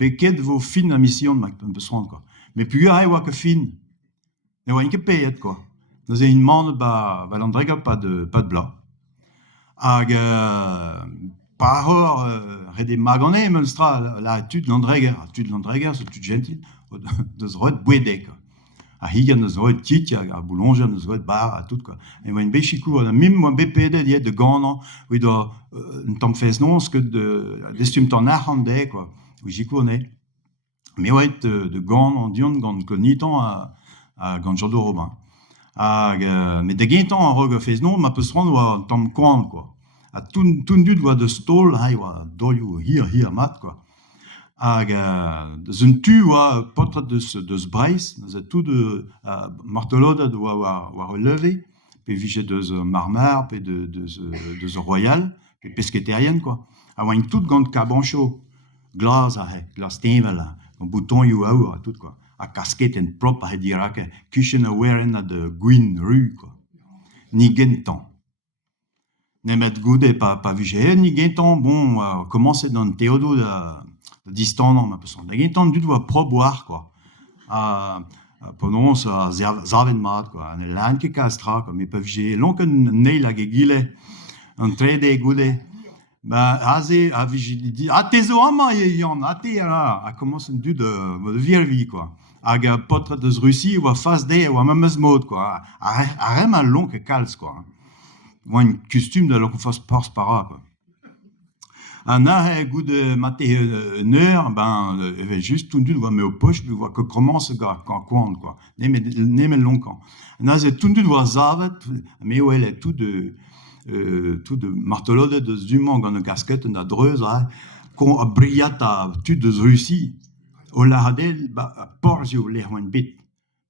beket vos fin a mission, ma peut se rendre, quoi. Mais puis, il y a que fin. Il y a que payet, quoi. Nous avons une demande, l'andrega, pas de blanc. Hag, par hor, des magonais, monstra, la tude l'andrega, c'est tout gentil, de se roet bouedek. A higan de se roet kit, a boulanger, de se roet bar, à tout, quoi. Et moi, une béchicou, on a même moi, bépédé, il y a de gants, oui, de, un temps fais non, ce que d'estime ton arrandé, quoi. Oui, j'y connais. Mais ouais, de gants, on dit, on connaît tant à Ganjado Robin. Mais de gain temps, en rogue fais non, ma peut se rendre en temps coin, quoi. A tout du doit de stol, hay wa doyu hier mat, quoi. Zun tu wa portrait de ce brace, nous tout de marteloda doit wa relevé, puis viger de marmar, puis de royal, puis pesquetérienne, quoi. Avoir une toute grande cabancho, glace tevel, un bouton you a tout, quoi. A casquette en propre à dire que cushion wearing à de green rue, quoi. Ni gentan. Nemet goude pas vigé, ni gentan, bon, commencer dans le théodo de distance, ma personne. La gentan du doit proboire, quoi. Pendant ça, zavenmat, quoi. Un lan qui castra, comme ils peuvent vigé. L'oncle neil a guile, un trait des goude. Azé, a vigilé, a tezo ama yon, a te là, a commencé du de viervi, quoi. Aga potre de Russie, ou a face des, ou a même mode, quoi. A rem a long que cals, quoi. Ou un costume de l'on fasse force para, quoi. Un a goût de maté juste tout du doit me au poche, tu vois que commence quand quoi. Neme long quand. Un a tout du doit zavet, mais où elle est tout de martelode de zumang en casquette na dreuse, qu'on a brillata tu de Russie. Au lardel, porzio l'erwan bit.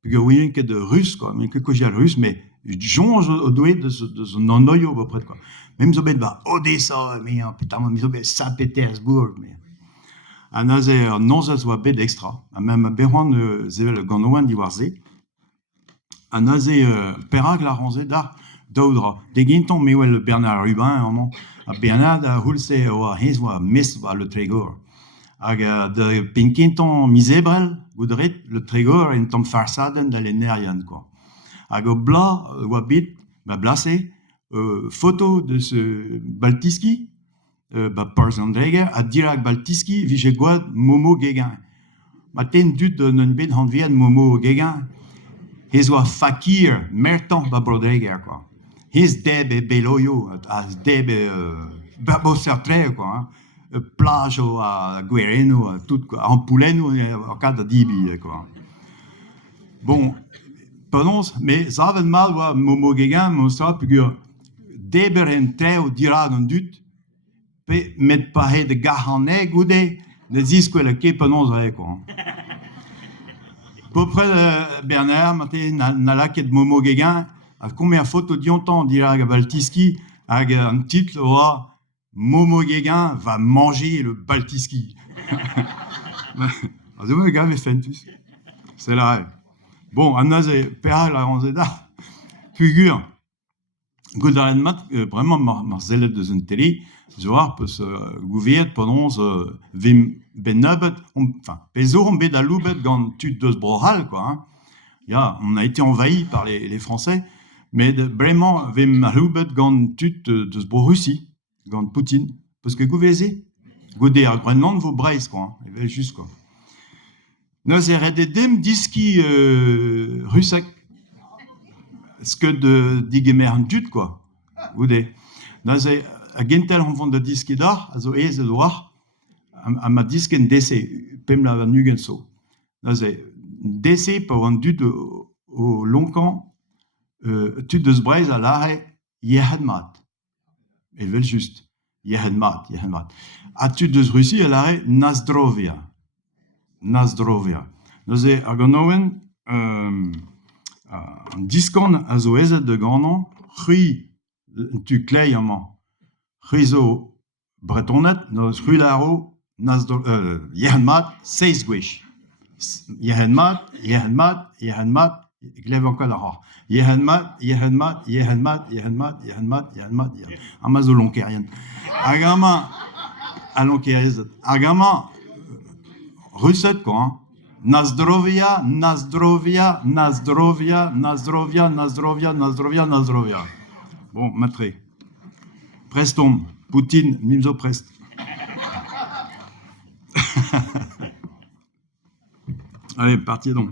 Puis oui, que de russe, quoi, mais que j'ai le russe, mais jonge au doué de ce non-noyo, à peu près, quoi. Même zo bet Odessa, mais putain, mais zo bet Saint-Pétersbourg, mais. Un azer non ça soit bet extra. Même Béran, zevel ganoan d'Iwarze. Un azer perag la ranzé d'art. Daudra, de ginton mais le Bernard Rubin, a Bernard a hulse o a hez wa mis wa le trégor. De pinkinton misébrel, goudret, le trégor en tom farsaden de l'enerian, quoi. Au bla, wa bit, blacé, photo de ce Baltiski, Parzandreger, a dirak Baltiski, vigegouad Momo Guéguin. Maten dut de non bet hanvien Momo Guéguin, hez wa fakir, mertan Brodreger, quoi. Hez deb beloyo, as deb babo sertre, quoi. Hein. Plage à Guerreno, tout, quoi. En Pouleno, en cas de dibi, quoi. Bon, pardon, mais ça va mal, wa Momo Guéguin, monstra, puis deberen treo dira non dut, pe met pas de garhané, goudé, ne dis que le quai pardon, quoi. Peu près Bernard, maintenant, n'a la quête de Momo Guéguin, a combien de photos d'yontan, dira Baltiski, avec un titre, Momo Guéguin va manger le Baltiski. C'est là. Bon, Anna, Péra, la Ranzeda, figure, Goudarenmat, vraiment, Marcel de Zenteli, Zoar peut se gouverner pendant Vim Benabet, enfin, Pézor, Bédaloubet, Gant Tut de Brohal, quoi. Hein. On a été envahi par les Français, mais vraiment, Vim Aloubet, Gant Tut de Russie. Gant Poutine, parce que gouvernez, goudé à Groenland, vos braces, quoi, hein, et juste, quoi. Nous avons des dem diski russek, ce que de digemer dut, quoi, goudé. Nous avons un gentel enfant de diski d'art, also le loir, à ma disque en décès, pem la nugenso. Nous avons décès pour un dut au long camp, tu de ce brace à l'arrêt, yehadmat. Et veulent juste. Yehenmat. Atu de Russie, elle a Nazdrovia. Nous avons un discon à Zoéze de Ganon, Rui, tu clé en main. Ruizo Bretonnet, nos Rularo, Yehenmat, Seisguish. Yehenmat. Glaive encore là. Yehenmat. Amazon Kerien. Agama, allons Kerien. Agama, Russette, quoi. Hein. Nazdrovia, Nazdrovia, Nazdrovia, Nazdrovia, Nazdrovia, Nazdrovia, Nazdrovia. Bon, matré. Prestom, Poutine, Mimzo Prest. Allez, partez donc.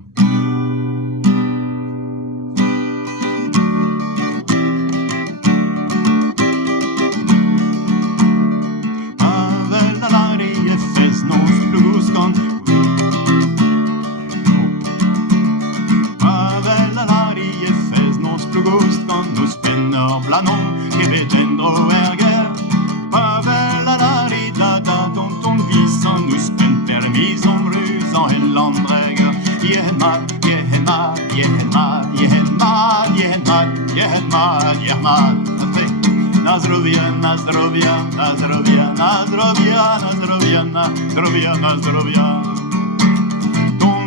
Nazdrovia, Nazdrovia, Nazdrovia, Nazdrovia, Nazdrovia, Nazdrovia, Nazdrovia.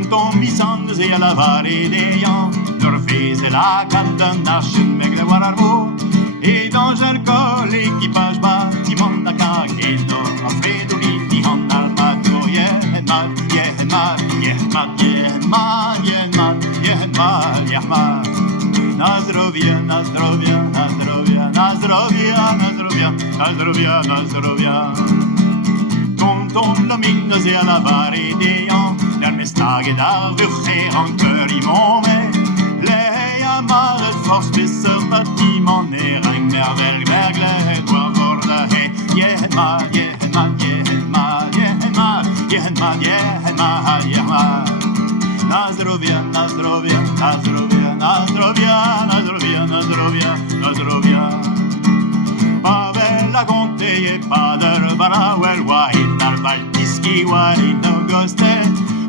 Tom bisan ze alla varidejan, door veze la kanten naschen megle wararbo. Et dans Jerko, l'équipage bâtiment n'a qu'à guédo, a fredoli di hon armato, yehenmal, yehenmal, yehenmal, yehenmal, yehenmal, yehenmal, yehenmal. Nazdrovia, Nazdrovia, Nazdrovia, Nazdrovia, Nazdrovia, Nazdrovia, Nazdrovia. Tom loming ze alla varidejan, der mestaget av ucher en cœur i måne. Leia maret for spisser bâtiment ner en mervel vergle doar vorda he. Yehenmal, yehenmal, yehenmal, yehenmal, yehenmal, yehenmal, yehenmal. Nazdrovia, Nazdrovia, Nazdrovia, Nazdrovia, Nazdrovia, Nazdrovia, Nazdrovia. Pavel la Gonte pas der bara wel wahid dar Baltiski wahid no goste.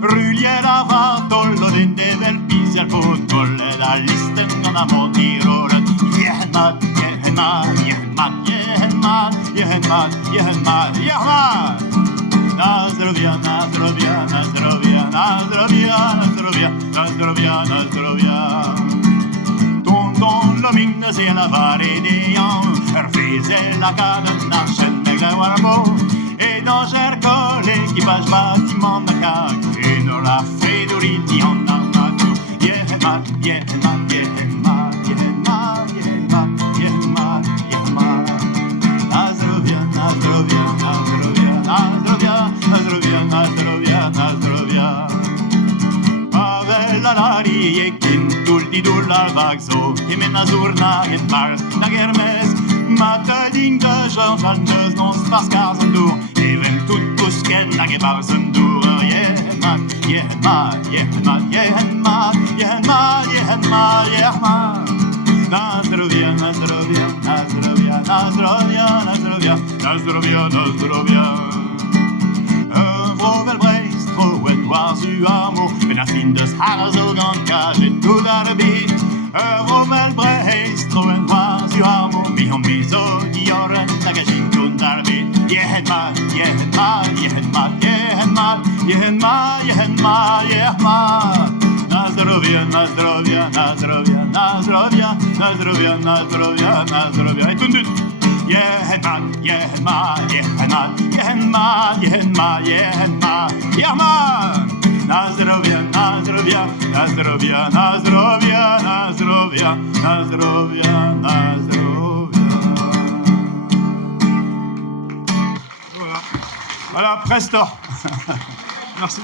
Rulier a vartol och den devel pisar fotboll där listen gonna montirolet. Yehenmal, yehenmal, yehenmal, yehenmal, yehenmal, yehenmal, yehenmal. Nazdrovia, Nazdrovia, Nazdrovia, Nazdrovia, Nazdrovia, Nazdrovia, Nazdrovia. Ton loming se la varidejan, fise la canon naschen med glavarbo. Et dans Jerko, l'équipage bâtiment n'a qu'à et dans la fredolini en armato. Yehenmal, yehenmal, yehenmal, yehenmal, yehenmal, yehenmal, yehenmal. Nazdrovia, Nazdrovia, Nazdrovia, Nazdrovia, Nazdrovia, Nazdrovia, Nazdrovia. Pavel alari e kintul di dullar vagzo, e mena zurna et bar na germes. Mata ding de George Alneus non spaskar zandour. Even tout kusken na gebar zandour. Yehenmal, yehenmal, yehenmal, yehenmal, yehenmal, yehenmal, yehenmal. Nazdrovia, Nazdrovia, Nazdrovia, Nazdrovia, Nazdrovia, Nazdrovia, Nazdrovia. Vrovel breist, vroet war zu amo, men a findes harzogant kaget tout arbit. Vrovel breist, vroet war zu amo, mi hon miso dioren nagajin kun arbit. Yehenmal, yehenmal, yehenmal, yehenmal, yehenmal, yehenmal, yehenmal. Nazdrovia, Nazdrovia, Nazdrovia, Nazdrovia, Nazdrovia, Nazdrovia, Nazdrovia. Et tundut. Yehenmal, yehenmal, yehenmal, yehenmal, yehenmal, yehenmal, yehenmal. Nazdrovia, Nazdrovia, Nazdrovia, Nazdrovia, Nazdrovia, Nazdrovia, Nazdrovia. Voilà, presto.